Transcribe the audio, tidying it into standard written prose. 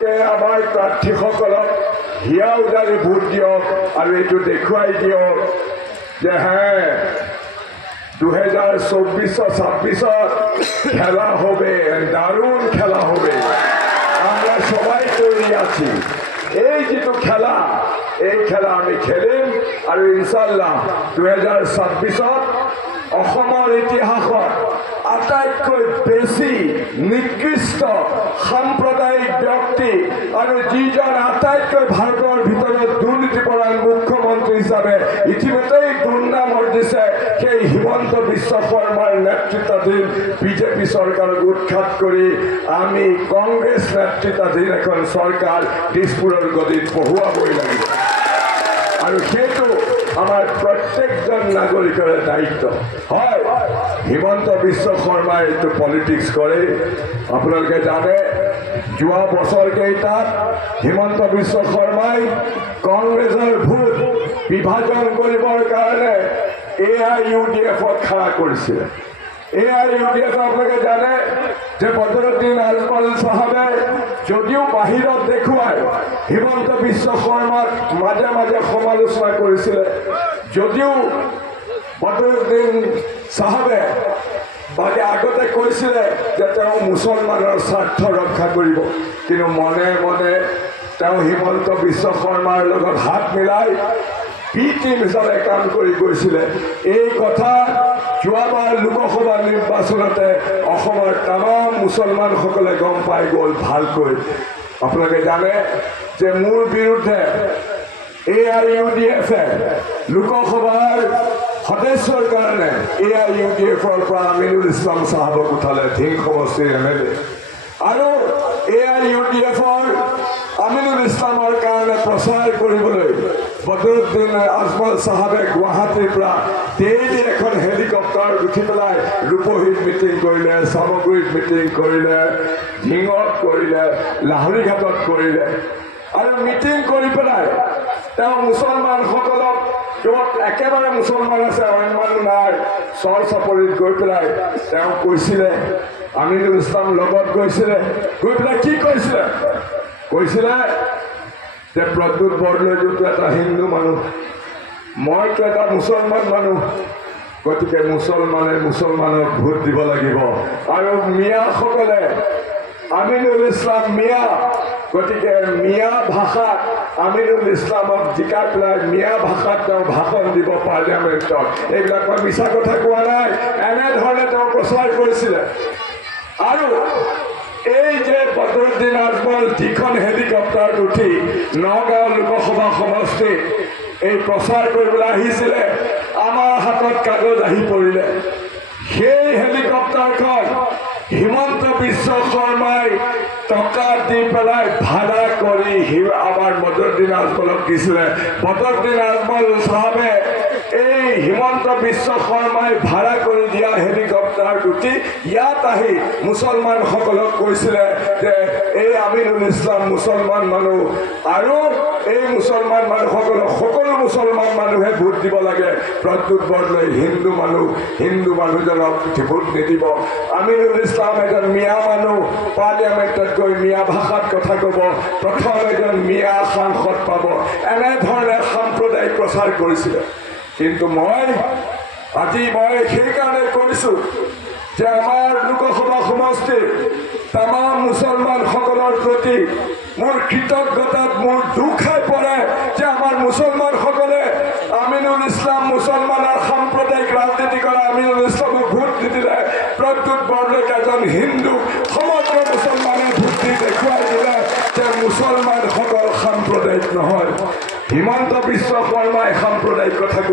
আমাৰ প্ৰাৰ্থীসকলক হিয়া উজাৰি ভোট দিয়ক আৰু এইটো দেখুৱাই দিয়ক যে হ্যাঁ 2024-26 খেলা হবে, দারুণ খেলা হবে। আমরা সবাই তৈরি আছি। এই যেটো খেলা, এই খেলা আমি খেলিম আৰু ইনশাআল্লাহ 2026 অসমৰ ইতিহাসত আটাইতকৈ বেছি নিকৃষ্ট সাম্প্ৰদায়িক ব্যক্তি আৰু যিজন আটাইতকৈ ভাৰতৰ ভিতৰত দুৰ্নীতিপৰায়ণ মুখ্যমন্ত্ৰী হিচাপে ইতিমধ্যেই দুৰ্নাম অৰ্জিছে সেই হিমন্ত বিশ্ব শৰ্মাৰ নেতৃত্বাধীন বিজেপি চৰকাৰক উৎখাত কৰি আমি কংগ্ৰেছ নেতৃত্বাধীন এখন চৰকাৰ দিছপুৰৰ গদিত বহুৱাবই লাগিব আৰু সেইটো আমাৰ প্ৰত্যেকজন নাগৰিকৰ দায়িত্ব হয়। হিমন্ত বিশ্ব শৰ্মাই এইটো পলিটিক্স কৰে। আপোনালোকে জানে যোৱা বছৰকেইটাত হিমন্ত বিশ্ব শৰ্মাই কংগ্ৰেছৰ ভোট বিভাজন কৰিবৰ কাৰণে AIUDF-ক খাৰা কৰিছিলে। AIUDF আপোনালোকে জানে যে বদৰুদ্দিন আজমল সাহেবে যদিও বাহিৰত দেখুৱায় হিমন্ত বিশ্ব শৰ্মাক মাজে মাজে সমালোচনা কৰিছিলে, যদিও বদৰুদ্দিন সাহেবে বাকী আগতে কৈছিলে যে তেওঁ মুছলমানৰ স্বাৰ্থ ৰক্ষা কৰিব, কিন্তু মনে মনে তেওঁ হিমন্ত বিশ্ব শৰ্মাৰ লগত হাত মিলাই বি টিম হিচাপে কাম কৰি গৈছিলে। এই কথা যোৱাবাৰ লোকসভা নিৰ্বাচনতে অসমৰ তামাম মুছলমানসকলে গম পাই গ'ল ভালকৈ। আপোনালোকে জানে যে মোৰ বিৰুদ্ধে AIUDF-এ লোকসভাৰ সদস্যৰ কাৰণে AIUDF-ৰ পৰা আমিনুল ইছলাম চাহাবক উঠালে, ধিং সমষ্টিৰ MLA, আৰু AIUDF-ৰ আমিনুল ইছলামৰ কাৰণে প্ৰচাৰ কৰিবলৈ বদৰুদ্দিন আজমল সাহেবে গুৱাহাটীৰ পৰা ডেইলি এখন হেলিকপ্টাৰ উঠি পেলাই ৰূপহীত মিটিং কৰিলে, চামগুৰিত মিটিং কৰিলে, ধিঙত কৰিলে, লাহৰীঘাটত কৰিলে আৰু মিটিং কৰি পেলাই তেওঁ মুছলমানসকলক য'ত একেবাৰে মুছলমান আছে অন্য মানুহ নাই চৰ চাপৰিত গৈ পেলাই তেওঁ কৈছিলে, আমিনুল ইছলাম লগত গৈছিলে, গৈ পেলাই কি কৈছিলে যে প্ৰদ্যুৎ বৰদলৈতো এটা হিন্দু মানুহ, মইতো এটা মুছলমান মানুহ, গতিকে মুছলমানে মুছলমানক ভোট দিব লাগিব আৰু মিয়াসকলে আমিনুল ইছলাম মিয়া, গতিকে মিয়া ভাষাত আমিনুল ইছলামক জিকাই পেলাই মিয়া ভাষাত তেওঁ ভাষণ দিব পাৰ্লিয়ামেণ্টত। এইবিলাক মই মিছা কথা কোৱা নাই, এনেধৰণে তেওঁ প্ৰচাৰ কৰিছিলে। আৰু এই যে বদৰুদ্দিন আজমল যিখন হেলিকপ্টাৰত উঠি নগাঁও লোকসভা সমষ্টিত এই প্ৰচাৰ কৰিবলৈ আহিছিলে, আমাৰ হাতত কাগজ আহি পৰিলে। সেই হেলিকপ্টাৰখন হিমন্ত বিশ্ব শৰ্মাই টকা দি পেলাই ভাড়া কৰি আমাৰ বদৰুদ্দিন আজমলক দিছিলে। বদৰুদ্দিন আজমল চাহাবে এই হিমন্ত বিশ্ব শৰ্মাই ভাড়া কৰি দিয়া হেলিকপ্টাৰত উঠি ইয়াত আহি মুছলমানসকলক কৈছিলে যে এই আমিনুল ইছলাম মুছলমান মানুহ আৰু এই মুছলমান মানুহসকলক সকলো মুছলমান মানুহে ভোট দিব লাগে, প্ৰদ্যুৎ বৰদলৈ হিন্দু মানুহ, হিন্দু মানুহজনক ভোট নিদিব। আমিনুল ইছলাম এজন মিয়া মানুহ, পাৰ্লিয়ামেণ্টত গৈ মিয়া ভাষাত কথা ক'ব, প্ৰথম এজন মিয়া সাংসদ পাব, এনেধৰণে সাম্প্ৰদায়িক প্ৰচাৰ কৰিছিলে। কিন্তু আজি মই সেইকাৰণে কৈছোঁ যে আমাৰ লোকসভা সমষ্টিৰ তামাম মুছলমানসকলৰ প্ৰতি মোৰ কৃতজ্ঞতাত মোৰ দুখ খাই পৰে যে আমাৰ মুছলমানসকলে আমিনুল ইছলাম মুছলমানৰ সাম্প্ৰদায়িক ৰাজনীতি কৰা আমিনুল ইছলামক ভোট নিদিলে, প্ৰদ্যুৎ বৰদলৈক এজন হিন্দু সমগ্ৰ মুছলমানে ভোট দি দেখুৱাই দিলে যে মুছলমানসকল সাম্প্ৰদায়িক নহয়। হিমন্ত বিশ্ব শৰ্মাই সাম্প্ৰদায়িক কথা